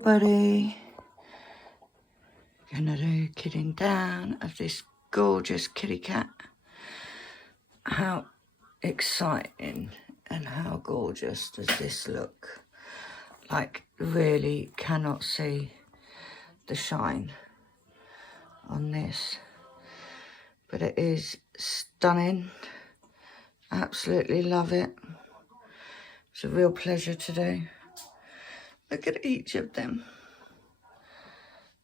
everybody. Gonna do kidding down of this gorgeous kitty cat. How exciting and how gorgeous does this look? Like, really cannot see the shine on this, but it is stunning. Absolutely love it. It's a real pleasure to do. Look at each of them.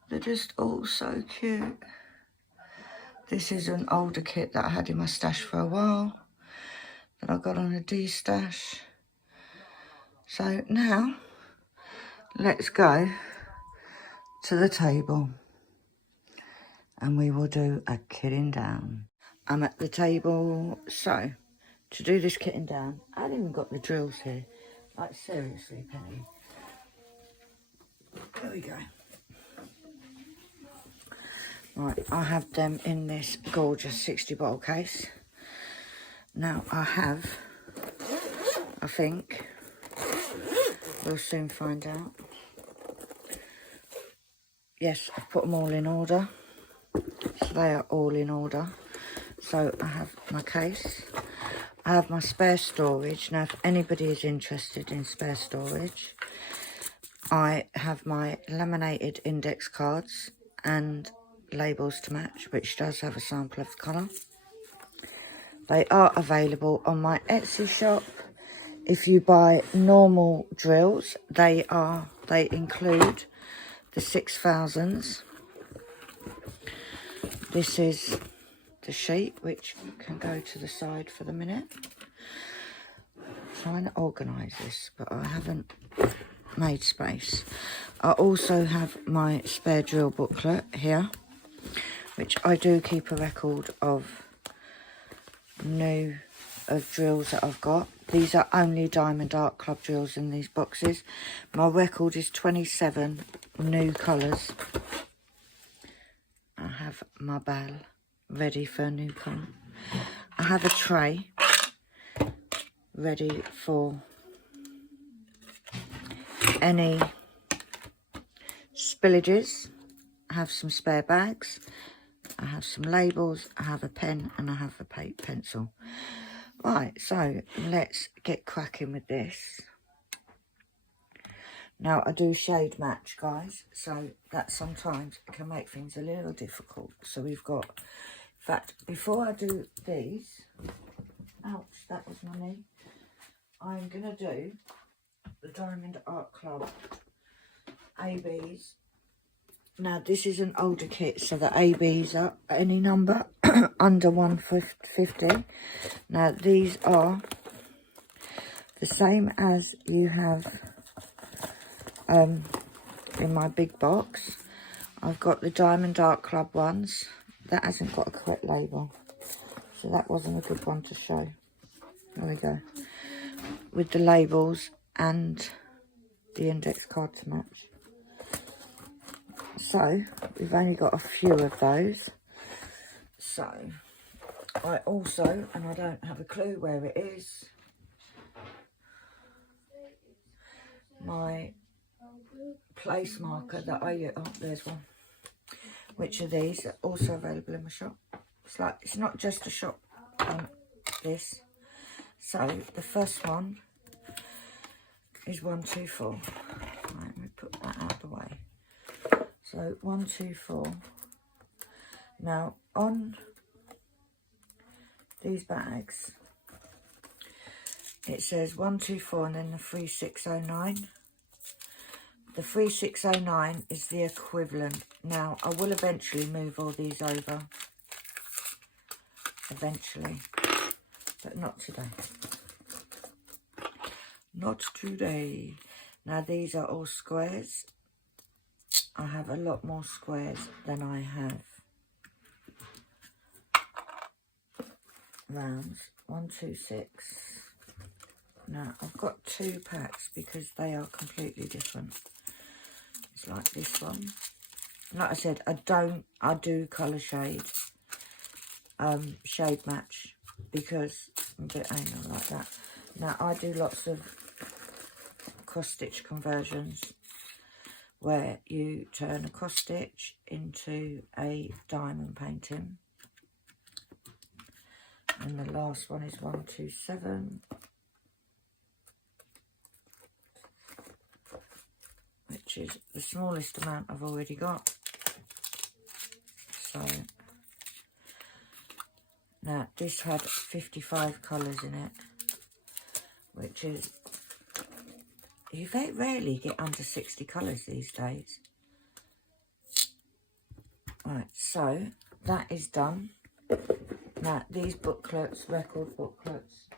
They're just all so cute. This is an older kit that I had in my stash for a while, that I got on a D-stash. So now, let's go to the table and we will do a kitting down. I'm at the table, so to do this kitting down, I haven't even got the drills here. Like, seriously, Penny. There we go. Right, I have them in this gorgeous 60 bottle case. Now I think, we'll soon find out. Yes, I've put them all in order. So they are all in order. So I have my case. I have my spare storage. Now, if anybody is interested in spare storage, I have my laminated index cards and labels to match, which does have a sample of the colour. They are available on my Etsy shop. If you buy normal drills, they include the 6000s. This is the sheet, which can go to the side for the minute. I'm trying to organise this, but I haven't made space. I also have my spare drill booklet here, which I do keep a record of drills that I've got. These are only Diamond Art Club drills in these boxes. My record is 27 new colours. I have my ball ready for a new colour. I have a tray ready for any spillages. I have some spare bags. I have some labels. I have a pen and I have a pencil. Right, so let's get cracking with this. Now, I do shade match, guys, so that sometimes can make things a little difficult. So we've got, in fact, before I do these, ouch, that was my knee, I'm going to do the Diamond Art Club ABs. Now, this is an older kit, so the ABs are any number under 150. Now, these are the same as you have in my big box. I've got the Diamond Art Club ones. That hasn't got a correct label, so that wasn't a good one to show. There we go. With the labels and the index card to match. So, we've only got a few of those. So, I also, and I don't have a clue where it is, my place marker that I use. Oh, there's one. Which are these? Are also available in my shop. It's like, it's not just a shop on this. So, the first one is 124. Right, let me put that out of the way. So 124. Now on these bags, it says 124 and then the 3609. The 3609 is the equivalent. Now I will eventually move all these over. Eventually, but not today. Not today. Now these are all squares. I have a lot more squares than I have rounds. 1, 2, 6. Now I've got 2 packs because they are completely different. It's like this one. Like I said, I do colour shade, shade match, because I'm a bit anal like that. Now I do lots of cross stitch conversions where you turn a cross stitch into a diamond painting. And the last one is 127, which is the smallest amount I've already got. So now this had 55 colours in it, which is, you very rarely get under 60 colours these days. Right, so that is done. Now these booklets, record booklets,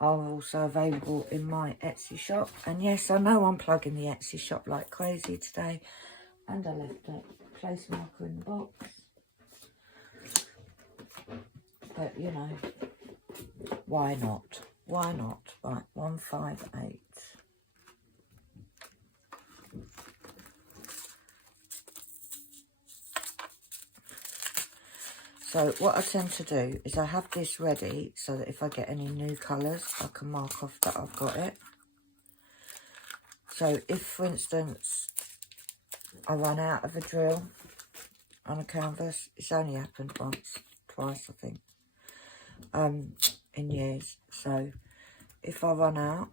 are also available in my Etsy shop. And yes, I know I'm plugging the Etsy shop like crazy today, and I left a place marker in the box. But you know, why not? Why not? Right, 158. So what I tend to do is I have this ready so that if I get any new colours, I can mark off that I've got it. So if, for instance, I run out of a drill on a canvas, it's only happened once, twice I think, in years. So if I run out,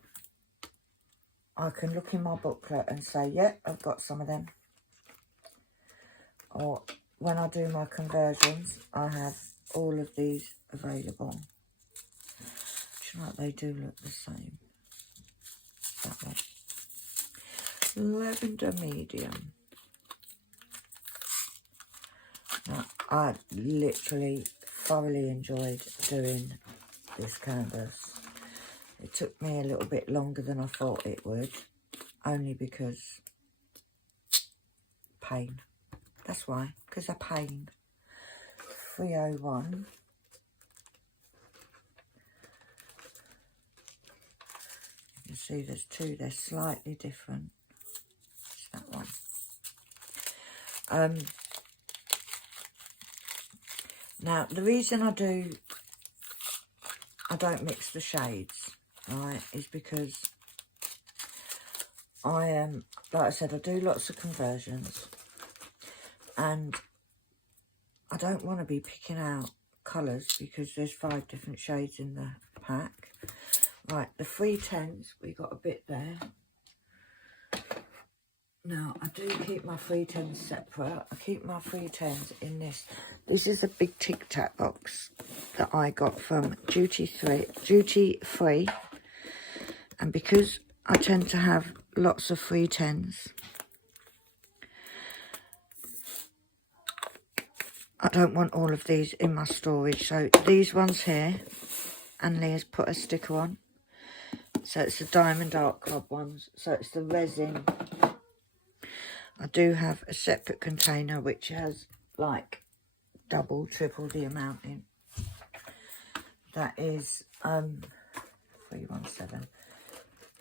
I can look in my booklet and say, yeah, I've got some of them. Or when I do my conversions, I have all of these available. Do you know what, they do look the same. That one. Lavender medium. Now, I literally thoroughly enjoyed doing this canvas. It took me a little bit longer than I thought it would, only because pain. That's why, because of pain. 301. You can see there's two, they're slightly different. It's that one. Now, the reason I don't mix the shades, right, is because I am, like I said, I do lots of conversions. And I don't want to be picking out colours because there's 5 different shades in the pack. Right, the 310s, we got a bit there. Now, I do keep my 310s separate. I keep my 310s in this. This is a big Tic Tac box that I got from Duty Free. And because I tend to have lots of 310s, I don't want all of these in my storage. So these ones here, and Leah's put a sticker on. So it's the Diamond Art Club ones. So it's the resin. I do have a separate container which has like double, triple the amount in. That is 317.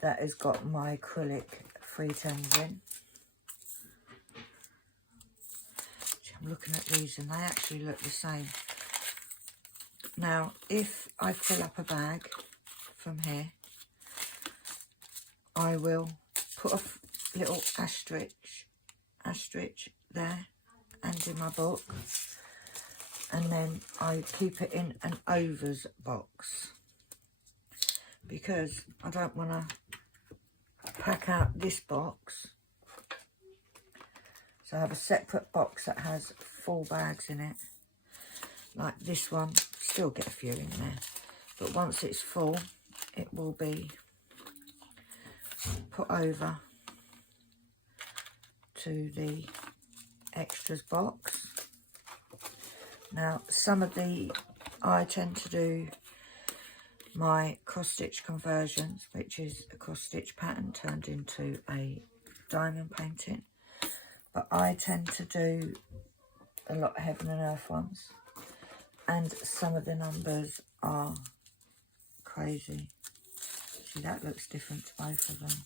That has got my acrylic 310s in. I'm looking at these and they actually look the same. Now, if I fill up a bag from here, I will put a little asterisk there and in my book, and then I keep it in an overs box because I don't want to pack out this box. So I have a separate box that has 4 bags in it, like this one. Still get a few in there, but once it's full, it will be put over to the extras box. Now, some of I tend to do my cross stitch conversions, which is a cross stitch pattern turned into a diamond painting. But I tend to do a lot of heaven and earth ones. And some of the numbers are crazy. See, that looks different to both of them.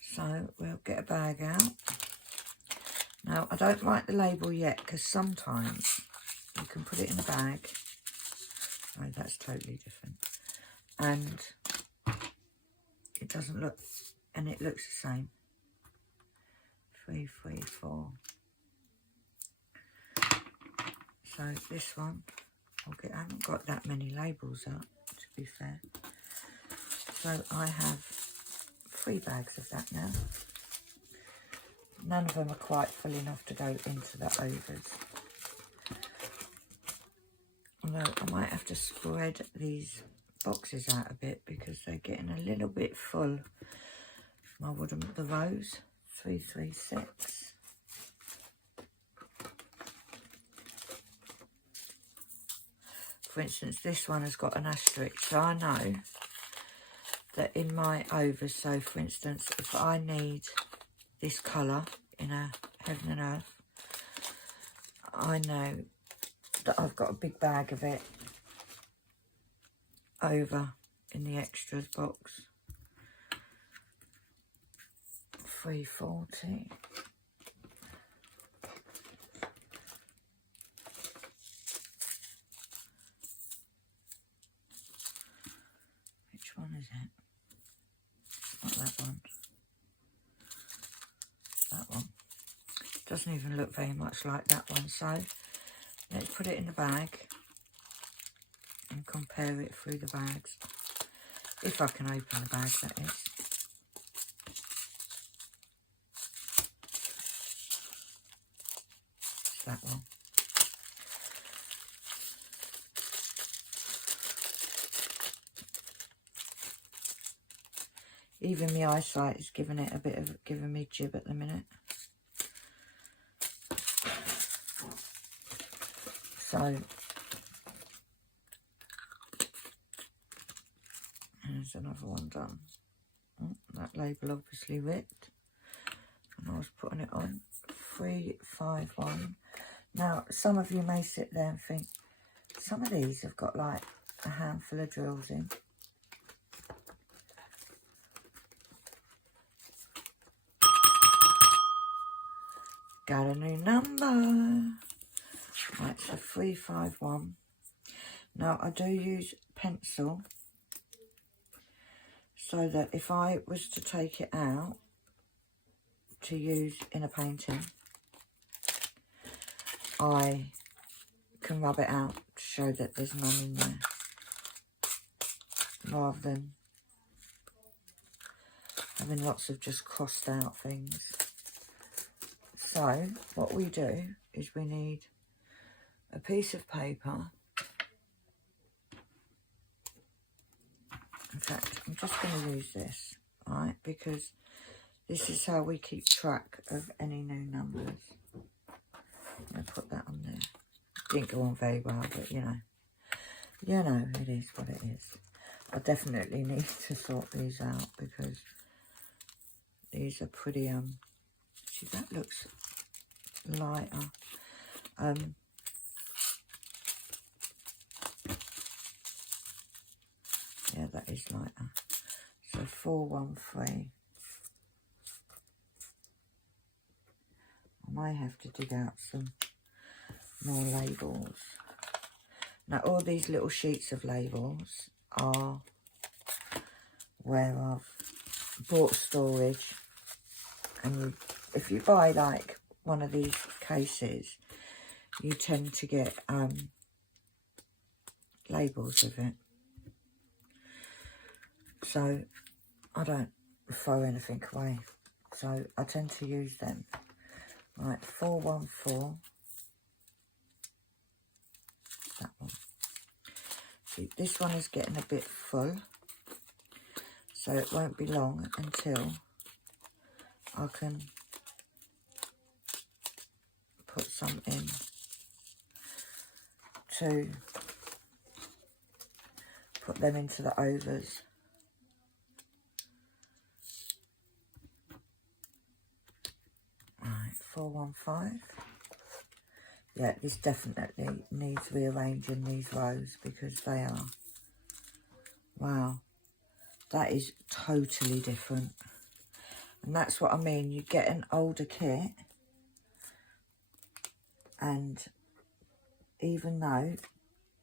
So we'll get a bag out. Now, I don't write the label yet because sometimes you can put it in a bag. Oh, that's totally different. And it doesn't look and it looks the same. 3, 3, 4. So this one, I haven't got that many labels up, to be fair. So I have 3 bags of that now. None of them are quite full enough to go into the overs. Although I might have to spread these boxes out a bit because they're getting a little bit full. My wooden, the rows, 3, 3, 6. For instance, this one has got an asterisk, so I know that in my overs, so for instance, if I need this colour in a Heaven and Earth, I know that I've got a big bag of it over in the extras box. 340. Which one is it? Not that one. That one. Doesn't even look very much like that one, so let's put it in the bag and compare it through the bags. If I can open the bag, that is. It's that one. Even my eyesight is giving it a bit of, giving me jib at the minute. So, there's another one done. Oh, that label obviously ripped. And I was putting it on. 351. Now, some of you may sit there and think, some of these have got like a handful of drills in. Got a new number. Right, so 351. Now, I do use pencil so that if I was to take it out to use in a painting, I can rub it out to show that there's none in there, rather than having lots of just crossed out things. So what we do is we need a piece of paper. In fact, I'm just going to use this, right, because this is how we keep track of any new numbers. I'm going to put that on there. Didn't go on very well, but you know, it is what it is. I definitely need to sort these out because these are pretty, see, that looks lighter. Yeah, that is lighter. So 413. I might have to dig out some more labels. Now, all these little sheets of labels are where I've bought storage. And if you buy like one of these cases, you tend to get labels of it. So I don't throw anything away. So I tend to use them. Right, 414. That one. See, this one is getting a bit full. So it won't be long until I can put some in to put them into the overs. Right, 415. Yeah, this definitely needs rearranging, these rows, because they are, wow, that is totally different. And that's what I mean, you get an older kit, and even though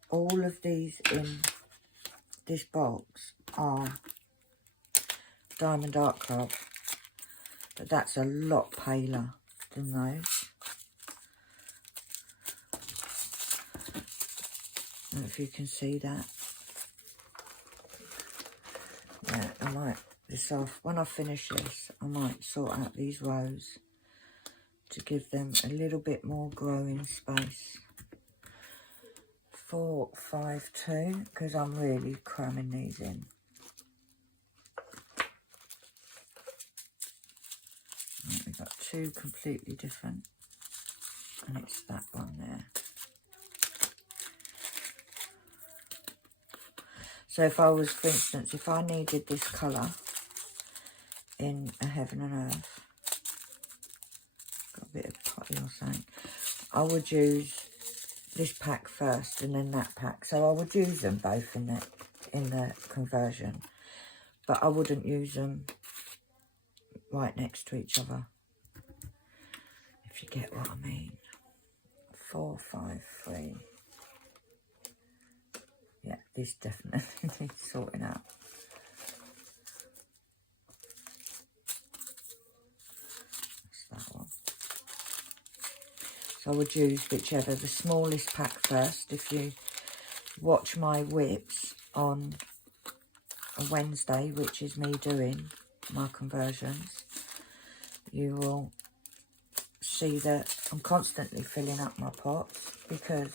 all of these in this box are Diamond Dark Club, but that's a lot paler than those. I don't know if you can see that. Yeah, I might, when I finish this, I might sort out these rows to give them a little bit more growing space. 4, 5, 2, because I'm really cramming these in. Right, we've got 2 completely different, and it's that one there. So if I was, for instance, if I needed this colour in a Heaven and Earth, got a bit of potty or something, I would use this pack first and then that pack. So I would use them both in the conversion, but I wouldn't use them right next to each other, if you get what I mean. 4, 5, 3. Yeah, this definitely needs sorting out. That's that one. So I would use whichever, the smallest pack first. If you watch my whips on a Wednesday, which is me doing my conversions, you will see that I'm constantly filling up my pots, because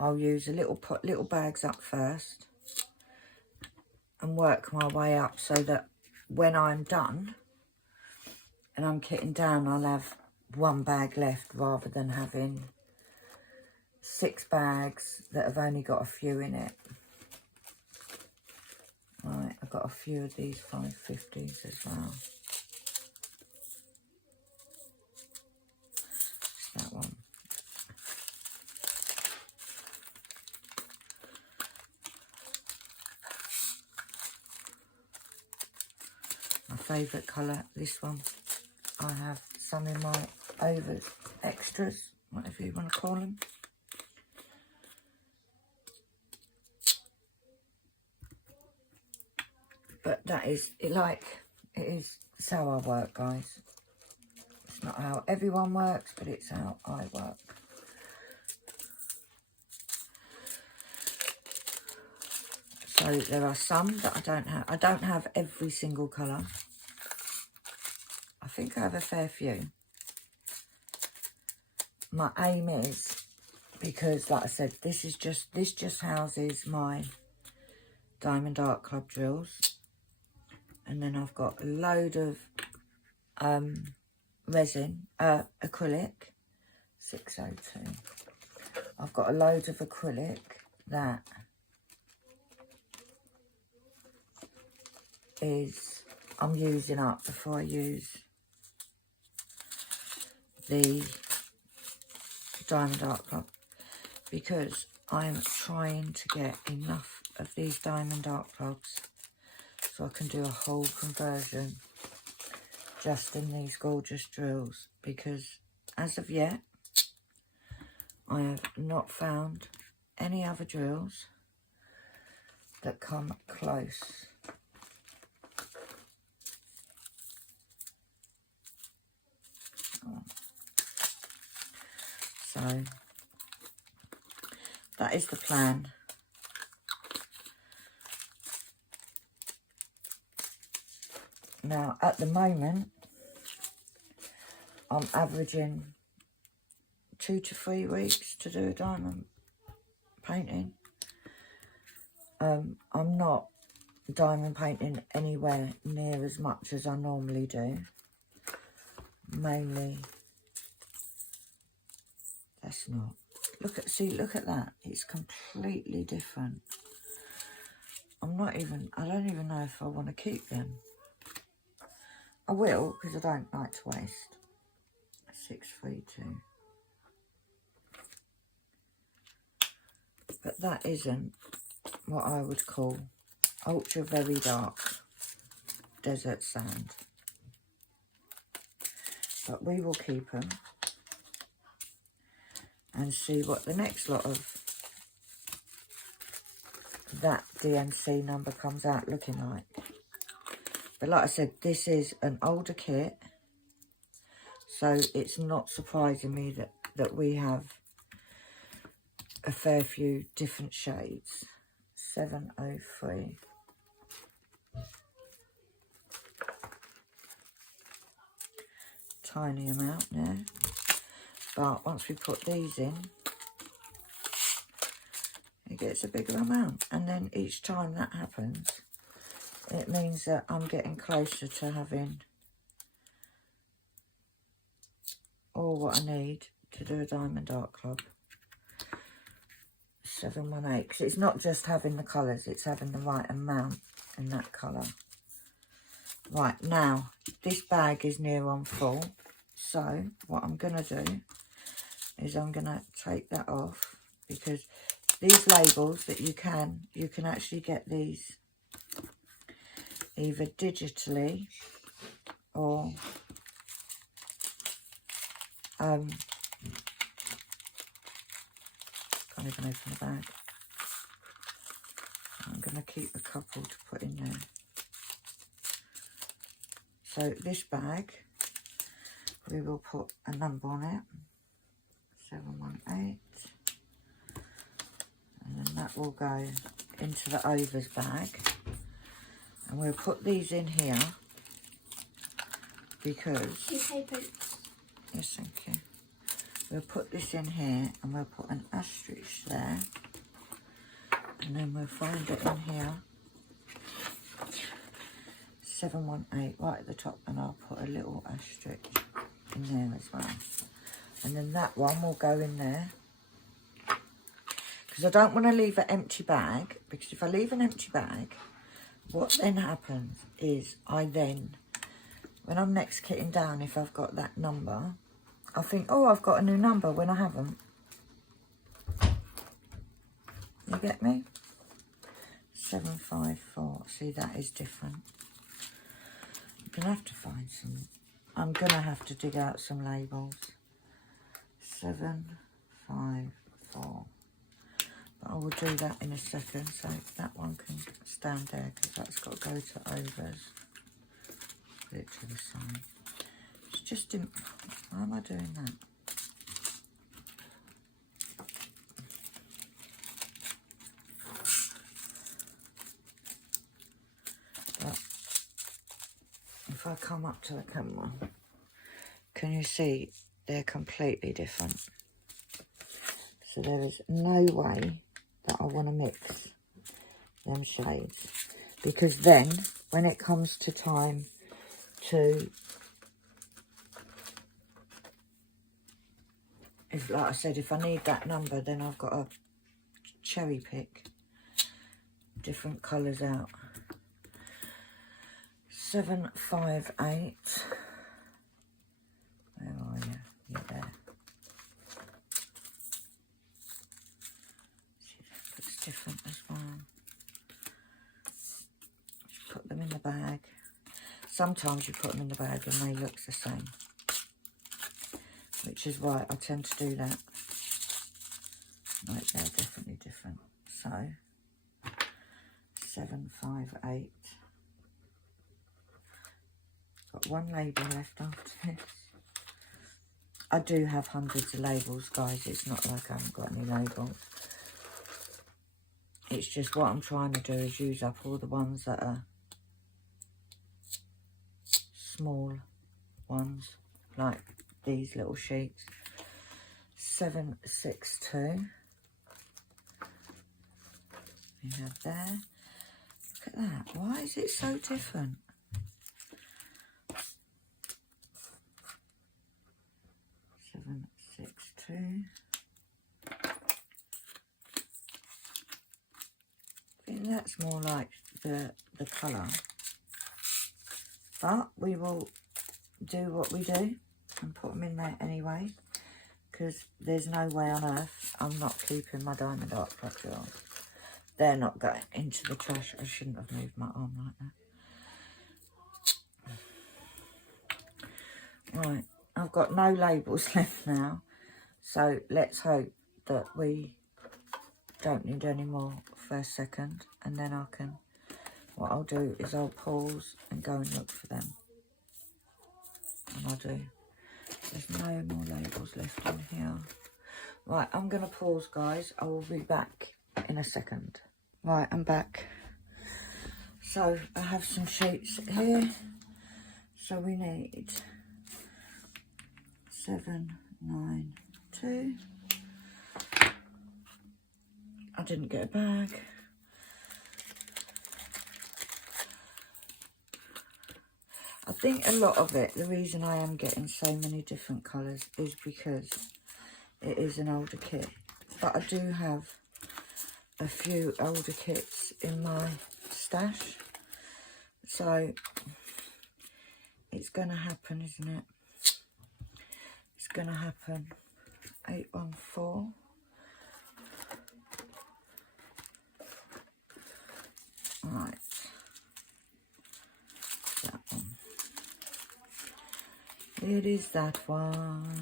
I'll use a little bags up first and work my way up, so that when I'm done and I'm kitting down, I'll have 1 bag left rather than having 6 bags that have only got a few in it. Right, I've got a few of these 550s as well. It's that one. My favourite colour, this one. I have some in my over extras, whatever you want to call them. But that is, it is how I work, guys. It's not how everyone works, but it's how I work. So there are some that I don't have. I don't have every single colour. I think I have a fair few. My aim is, because like I said, this just houses my Diamond Art Club drills, and then I've got a load of resin, acrylic, 602. I've got a load of acrylic that I'm using up before I use the Diamond Art Club, because I'm trying to get enough of these Diamond Art Clubs so I can do a whole conversion just in these gorgeous drills, because as of yet I have not found any other drills that come close. So that is the plan. Now at the moment I'm averaging 2 to 3 weeks to do a diamond painting. I'm not diamond painting anywhere near as much as I normally do. Mainly, that's not. Look at that. It's completely different. I don't even know if I want to keep them. I will, because I don't like to waste. 632. But that isn't what I would call ultra very dark desert sand. But we will keep them and see what the next lot of that DMC number comes out looking like. But like I said, this is an older kit, so it's not surprising me that we have a fair few different shades. 703. Tiny amount now. But once we put these in, it gets a bigger amount. And then each time that happens, it means that I'm getting closer to having all what I need to do a diamond art club. 718, because it's not just having the colours, it's having the right amount in that colour. Right, now, this bag is near on full, so what I'm going to do is I'm going to take that off, because these labels that you can actually get these either digitally or can't even open the bag. I'm going to keep a couple to put in there. So this bag, we will put a number on it, 718, and then that will go into the overs bag, and we'll put these in here because, yes, thank you. We'll put this in here and we'll put an asterisk there, and then we'll find it in here, 718 right at the top, and I'll put a little asterisk in there as well. And then that one will go in there, because I don't want to leave an empty bag, because if I leave an empty bag, what then happens is I then, when I'm next kitting down, if I've got that number, I think, oh, I've got a new number when I haven't. You get me? 754. See, that is different. I'm going to have to find some. I'm going to have to dig out some labels. 754. But I will do that in a second. So that one can stand there, because that's got to go to overs. Put it to the side. It's just in. Why am I doing that? But if I come up to the camera, can you see they're completely different? So there is no way that I want to mix them shades, because then when it comes to time to, if, like I said, if I need that number, then I've got to cherry pick different colours out. 758. Where are you? You're there. See, it's different as well. Just put them in the bag. Sometimes you put them in the bag and they look the same, which is why I tend to do that. Right, they're definitely different. So 758. Got one label left after this. I do have hundreds of labels, guys. It's not like I haven't got any labels. It's just what I'm trying to do is use up all the ones that are small ones, like these little sheets. 762. We have there. Look at that. Why is it so different? 762. I think that's more like the colour. But we will do what we do and put them in there anyway, because there's no way on earth I'm not keeping my diamond art club jars. They're not going into the trash. I shouldn't have moved my arm like that. Right, I've got no labels left now, so let's hope that we don't need any more for a second, and then I can what I'll do is I'll pause and go and look for them. And I'll do. There's no more labels left in here. Right, I'm going to pause, guys. I will be back in a second. Right, I'm back. So I have some sheets here. So we need 7, 9, 2. I didn't get a bag. I think a lot of it, the reason I am getting so many different colours is because it is an older kit. But I do have a few older kits in my stash. So it's going to happen, isn't it? It's going to happen. 814. Right. That one. It is that one.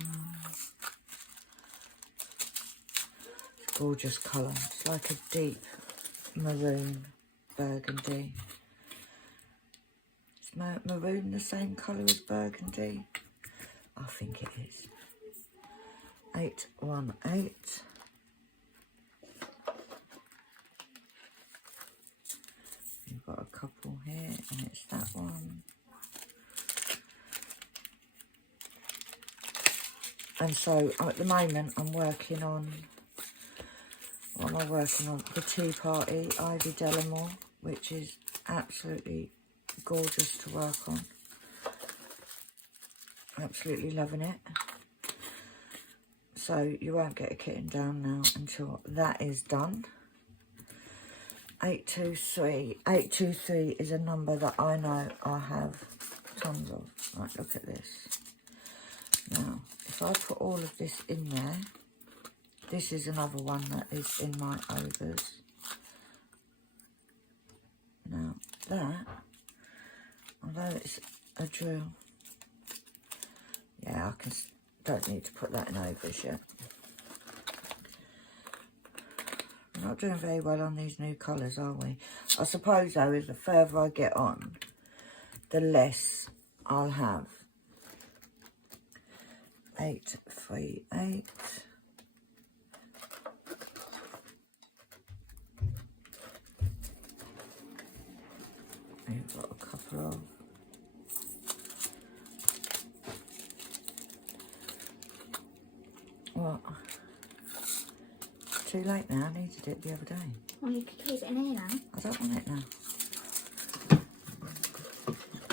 Gorgeous colour. It's like a deep maroon burgundy. Is maroon the same colour as burgundy? I think it is. 818. You've got a couple here, and it's that one. And so at the moment I'm working on, what am I working on? The Tea Party Ivy Delamore, which is absolutely gorgeous to work on. Absolutely loving it. So you won't get a kitten down now until that is done. 823. 823 is a number that I know I have tons of. Right, look at this. Now, if I put all of this in there, this is another one that is in my overs. Now, that, although it's a drill, yeah, I don't need to put that in overs yet. We're not doing very well on these new colours, are we? I suppose, though, as the further I get on, the less I'll have. 838. We've got a couple of. What? It's too late now. I needed it the other day. Well, you could keep it in here now. I don't want it now.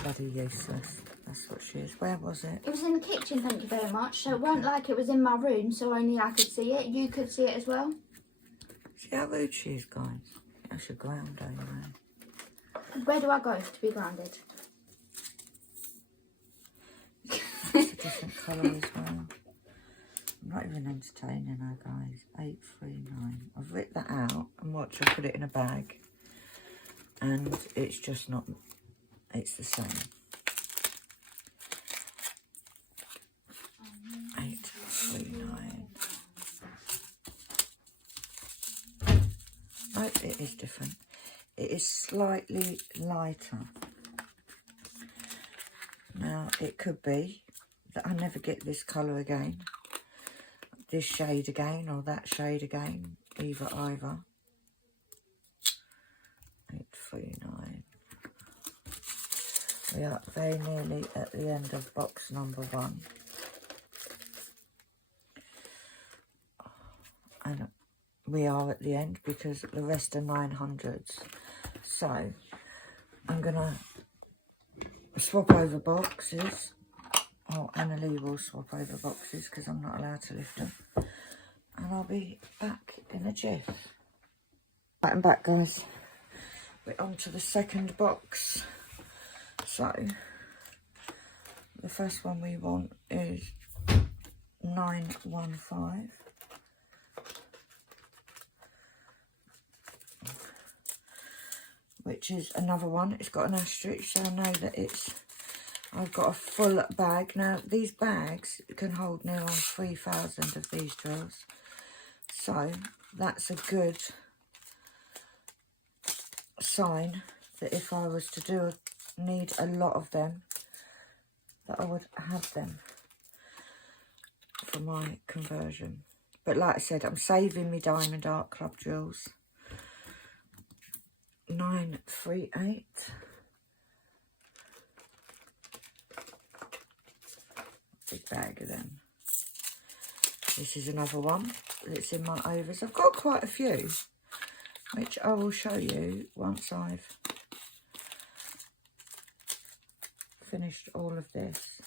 Bloody useless. That's what she is. Where was it? It was in the kitchen, thank you very much. So it wasn't like it was in my room, so only I could see it. You could see it as well. See how rude she is, guys? I should ground her, you know. Where do I go to be grounded? It's a different colour as well. I'm not even entertaining her, guys. 839. I've ripped that out and watch her put it in a bag. And it's just not, it's the same. 839. No, it is different. It is slightly lighter. Now, it could be that I never get this colour again. This shade again, or that shade again. Either. 839. We are very nearly at the end of box number 1. And we are at the end because the rest are 900s. So I'm going to swap over boxes. Oh, Annalie will swap over boxes because I'm not allowed to lift them. And I'll be back in a jiff. Right, I'm back, guys. We're on to the second box. So the first one we want is 915. Which is another one. It's got an asterisk, so I know that it's, I've got a full bag. Now, these bags can hold near on 3,000 of these drills. So, that's a good sign that if I was to need a lot of them, that I would have them for my conversion. But like I said, I'm saving me Diamond Art Club drills. 938. Big bag of them. This is another one that's in my overs. I've got quite a few, which I will show you once I've finished all of this.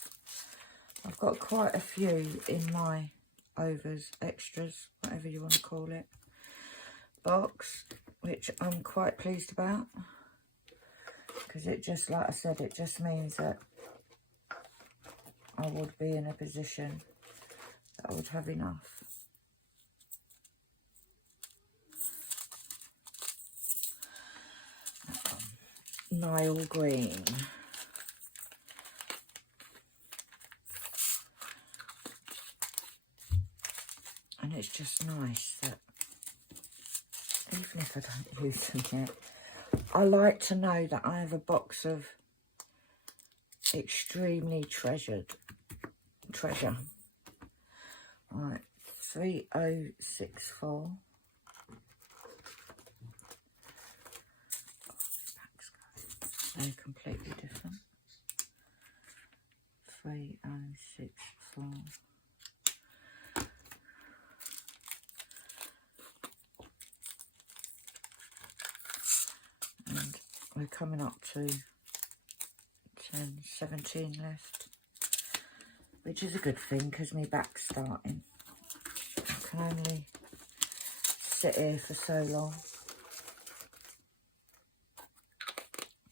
I've got quite a few in my overs, extras, whatever you want to call it, box, which I'm quite pleased about, because it just, like I said, it just means that I would be in a position that I would have enough. Nile green. And it's just nice that even if I don't use them yet, I like to know that I have a box of extremely treasure. Right, 3064. They're completely different. 3064. And we're coming up to 10, 17 left, which is a good thing because my back's starting. I can only sit here for so long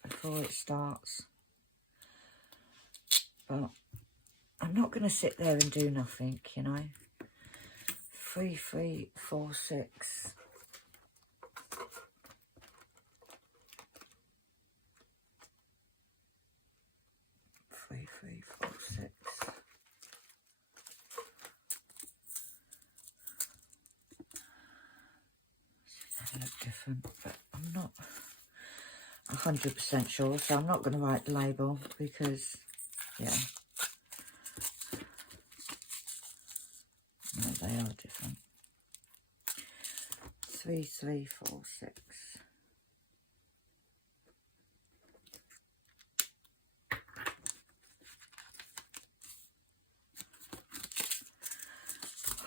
before it starts. But I'm not going to sit there and do nothing, you know. 3346. 3346. They look different, but I'm not 100% sure, so I'm not going to write the label because, yeah, no, they are different. 3346.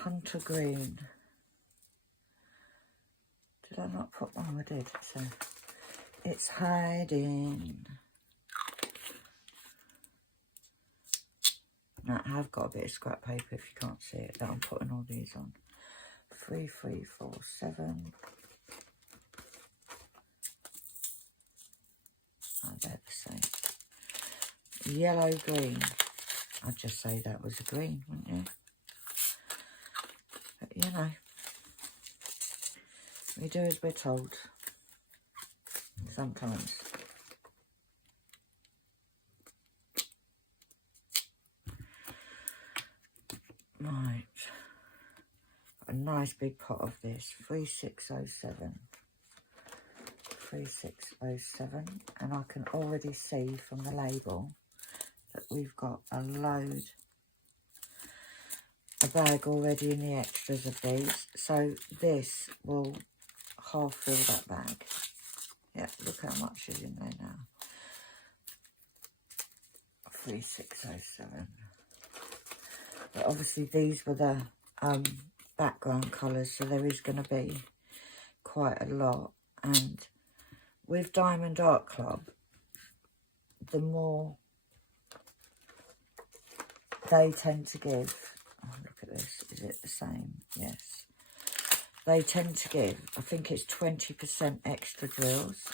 Hunter green. Did I not put one? Oh, I did. So it's hiding. Now I have got a bit of scrap paper if you can't see it that I'm putting all these on. 3347. Oh, they're the same. Yellow green. I'd just say that was a green, wouldn't you? But you know, we do as we're told sometimes. Right, a nice big pot of this. 3607. 3607, and I can already see from the label that we've got a bag already in the extras of these, so this will half fill that bag. Yeah, look how much is in there now. 3607. But obviously these were the background colours, so there is going to be quite a lot. And with Diamond Art Club, the more they tend to give, oh, look at this, is it the same? Yes. They tend to give, I think it's 20% extra drills.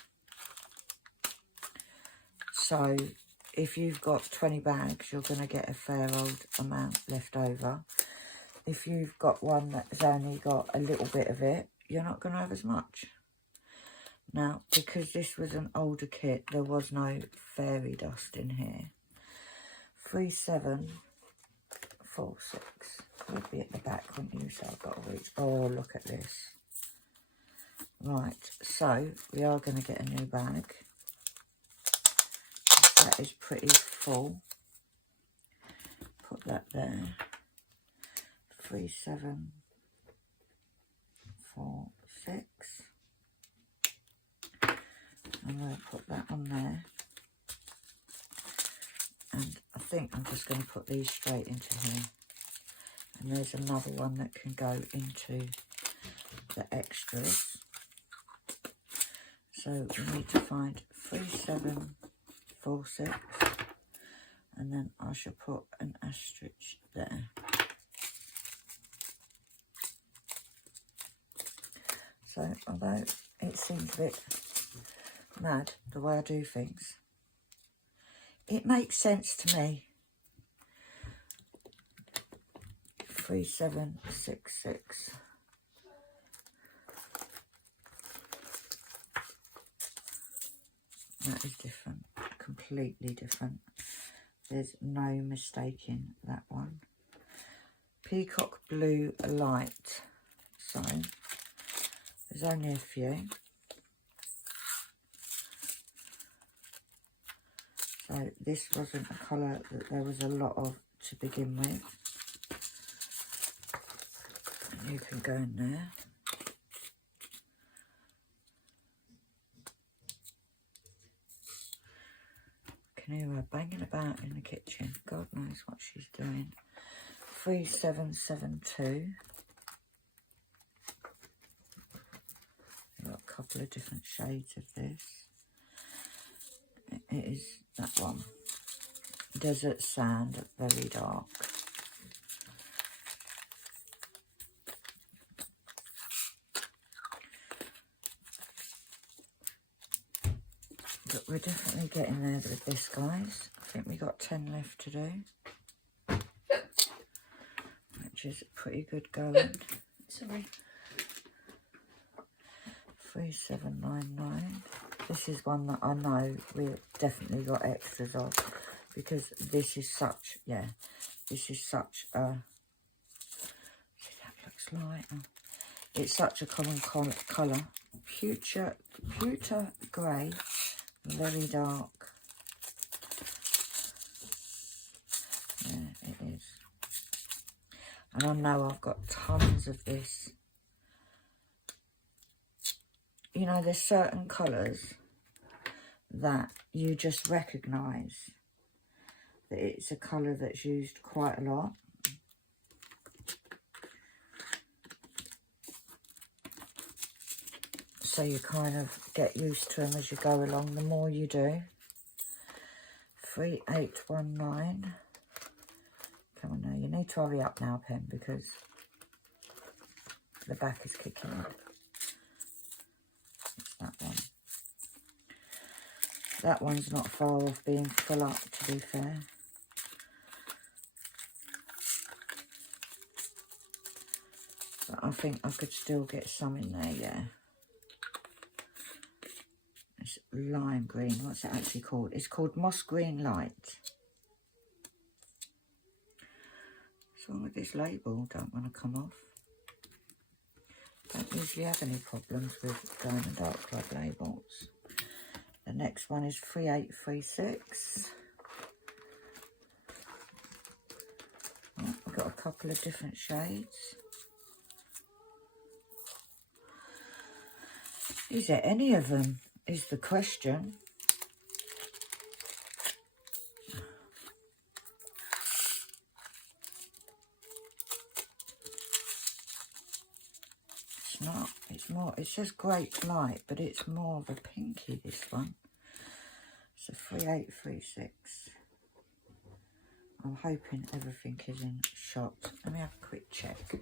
So if you've got 20 bags, you're going to get a fair old amount left over. If you've got one that's only got a little bit of it, you're not going to have as much. Now, because this was an older kit, there was no fairy dust in here. 3746. Would be at the back, wouldn't you? So I've got to reach. Oh, look at this. Right, so we are going to get a new bag. is pretty full. Put that there. 3, 7, 4, 6. I'm going to put that on there. And I think I'm just going to put these straight into here. And there's another one that can go into the extras. So we need to find 3, 7, 4, 6. And then I shall put an asterisk there. So although it seems a bit mad the way I do things, it makes sense to me. 3, 7, 6, 6. That is different, completely different. There's no mistaking that one. Peacock blue light. So there's only a few. So this wasn't a colour that there was a lot of to begin with. And you can go in there. I can hear her banging about in the kitchen. God knows what she's doing. 3772. I've got a couple of different shades of this. It is that one. Desert Sand, very dark. But we're definitely getting there with this, guys. I think we got 10 left to do. Which is pretty good going. Sorry. 3799. This is one that I know we've definitely got extras of, because this is such, yeah, this is such a, see, that looks lighter. It's such a common colour. Pewter grey, very dark. Yeah, it is. And I know I've got tons of this. You know, there's certain colours that you just recognise that it's a colour that's used quite a lot. So you kind of get used to them as you go along, the more you do. 3819. Come on now, you need to hurry up now, pen, because the back is kicking in. It's that one. That one's not far off being full up, to be fair. But I think I could still get some in there, yeah. It's lime green. What's it actually called? It's called Moss Green Light. What's wrong with this label? Don't want to come off. Don't usually have any problems with glow in the dark club labels. The next one is 3836. Oh, I've got a couple of different shades. Is there any of them, is the question. It's not, it's more, it says grape light, but it's more of a pinky, this one. So 3836. I'm hoping everything is in shot. Let me have a quick check.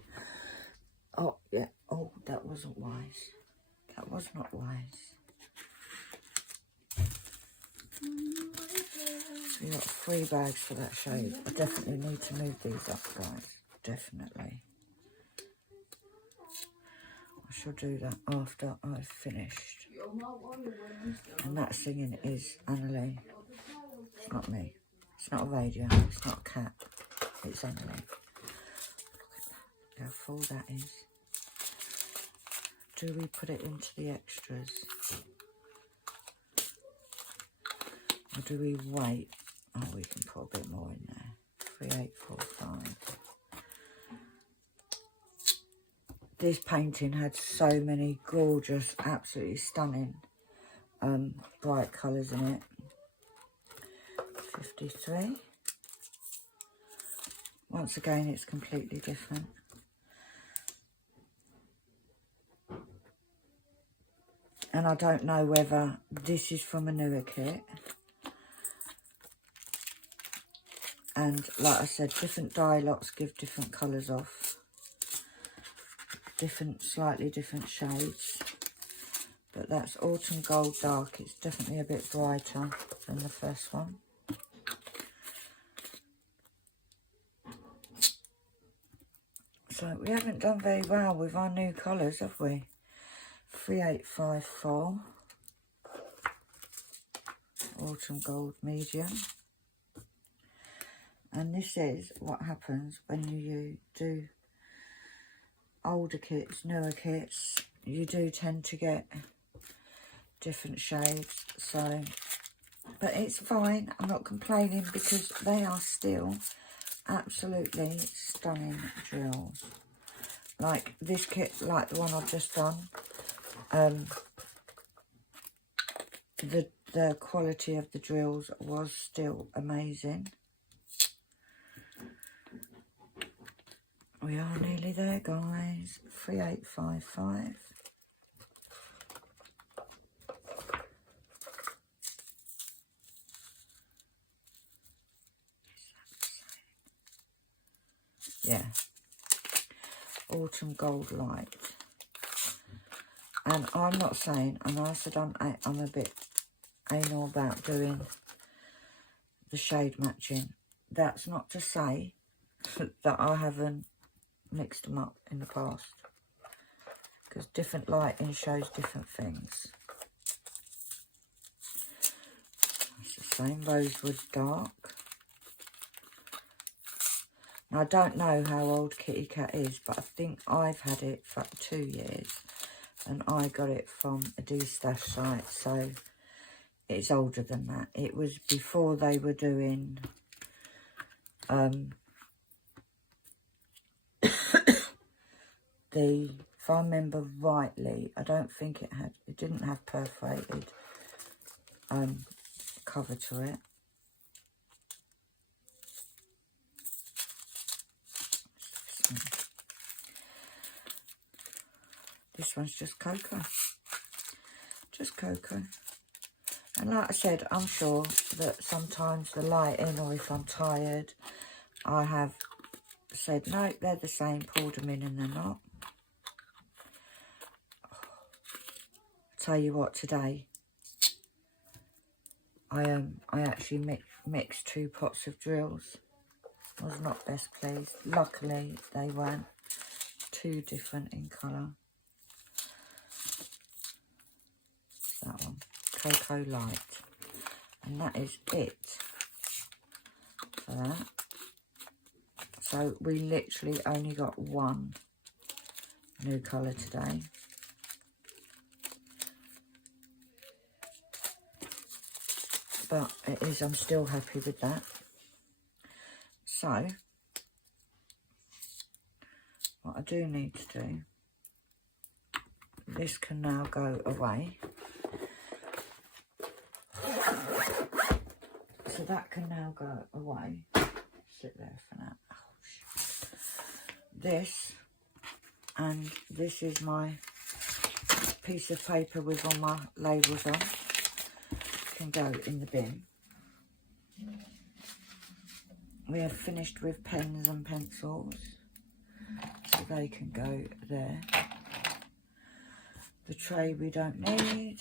Oh, yeah. Oh, that wasn't wise. That was not wise. So we got 3 bags for that shade. I definitely need to move these up, guys. Definitely. I shall do that after I've finished. And that singing is Annalie. It's not me. It's not a radio. It's not a cat. It's Annalie. Look at that. How full that is. Do we put it into the extras? Or do we wait? Oh, we can put a bit more in there. 3845. This painting had so many gorgeous, absolutely stunning bright colours in it. 53. Once again, it's completely different. And I don't know whether this is from a newer kit. And like I said, different dye lots give different colours off. Slightly different shades. But that's Autumn Gold Dark. It's definitely a bit brighter than the first one. So we haven't done very well with our new colours, have we? 3854. Autumn Gold Medium. And this is what happens when you do older kits, newer kits. You do tend to get different shades. So, but it's fine. I'm not complaining because they are still absolutely stunning drills. Like this kit, like the one I've just done. The quality of the drills was still amazing. We are nearly there, guys. 3855. Yeah. Autumn Gold Light. And I'm not saying, and I said I'm a bit anal about doing the shade matching. That's not to say that I haven't mixed them up in the past, because different lighting shows different things. It's the same Rosewood Dark. Now, I don't know how old Kitty Cat is, but I think I've had it for 2 years, and I got it from a D-Stash site, so it's older than that. It was before they were doing if I remember rightly, I don't think it didn't have perforated cover to it. This one's just cocoa. Just cocoa. And like I said, I'm sure that sometimes the lighting, or if I'm tired, I have said, no, they're the same, pulled them in and they're not. Tell you what, today, I actually mixed 2 pots of drills. Was not best pleased. Luckily, they weren't too different in colour. That one, Cocoa Light. And that is it for that. So we literally only got 1 new colour today. But it is, I'm still happy with that. So, what I do need to do, this can now go away. So that can now go away. Sit there for now. Oh, shit. This, and this is my piece of paper with all my labels on, can go in the bin. We have finished with pens and pencils, so they can go there. The tray we don't need.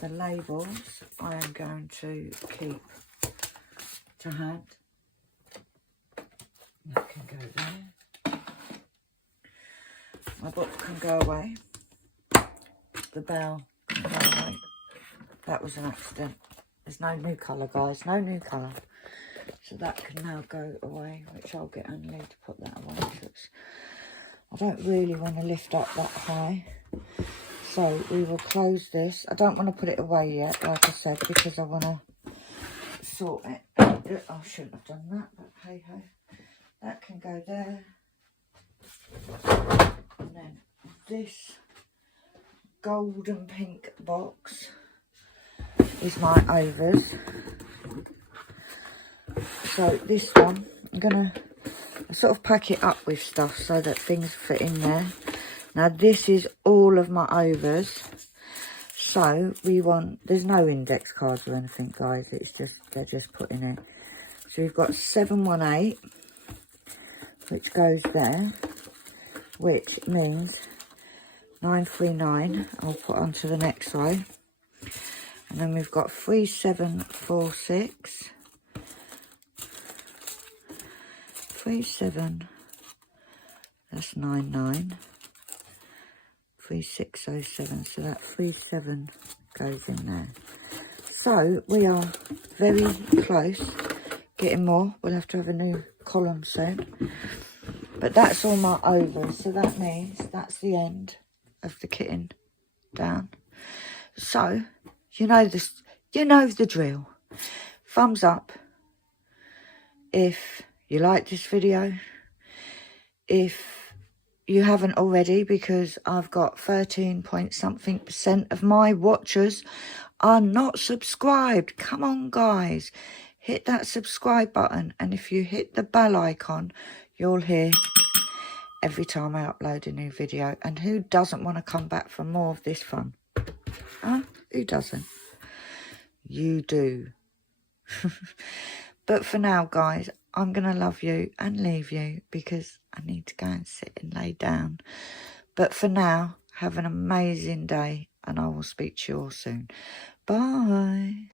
The labels I am going to keep to hand. That can go there. My book can go away. The bell can go away. That was an accident. There's no new colour, guys. No new colour. So that can now go away, which I'll get Anne-Lee to put that away. Because I don't really want to lift up that high. So we will close this. I don't want to put it away yet, like I said, because I want to sort it. I shouldn't have done that, but hey ho. That can go there. And then this golden pink box is my overs. So this one, I'm gonna sort of pack it up with stuff so that things fit in there. Now this is all of my overs. So we want, there's no index cards or anything, guys. It's just, they're just put in it. So we've got 718, which goes there, which means 939. I'll put onto the next row. And then we've got 3746. 37, that's 99. 3607, so that 37 goes in there. So we are very close, getting more. We'll have to have a new column soon. But that's all my overs, so that means that's the end of the kitting down. So you know this, you know the drill. Thumbs up if you like this video. If you haven't already, because I've got 13 point something% of my watchers are not subscribed. Come on, guys, hit that subscribe button, and if you hit the bell icon, you'll hear every time I upload a new video. And who doesn't want to come back for more of this fun? Huh? Who doesn't? You do. But for now, guys, I'm going to love you and leave you because I need to go and sit and lay down. But for now, have an amazing day and I will speak to you all soon. Bye.